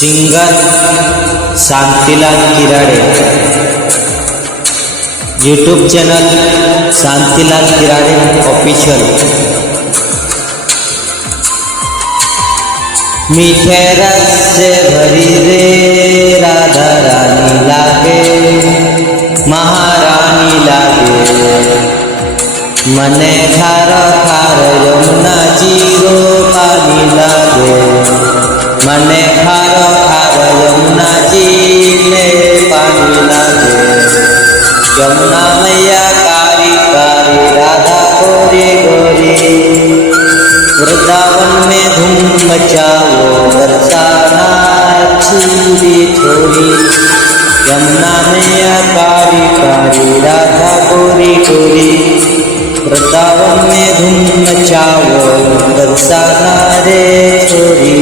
Singer Shantilal Kirade. YouTube channel Shantilal Kirade official. मीठे रस से भरी रे राधा रानी लागे, महारानी लागे। मने खार खार यमुना जीरो पानी लागे। मने खार खार यमुना जी में पानी लागे। यमुना मैया कारी कारी राधा गोरी गोरी। वृंदावन में धूम मचाओ बरसाना छूरी छोरी। यमुना मैया कारी कारी राधा गोरी गोरी। वृंदावन में धूम मचाओ बरसाना रे छोरी।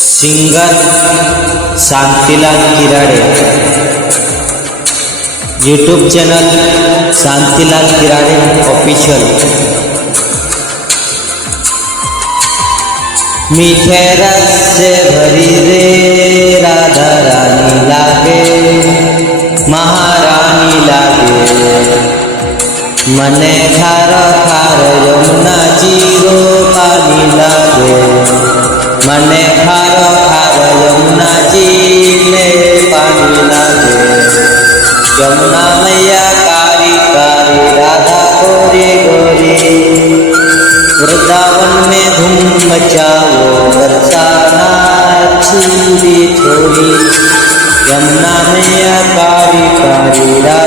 Singer Shantilal Kirade. YouTube channel Shantilal Kirade official. मीठे रस से भरी रे राधा रानी लागे, महारानी लागे। मने खार खार यमुना जीरो पानी लागे। मने खार खार यमुना जी में पानी लागे। यमुना मैया कारी कारी राधा गोरी गोरी। वृंदावन में धूम मचाओ बरसाना छूरी छोरी। यमुना मैया कारी कारी राधा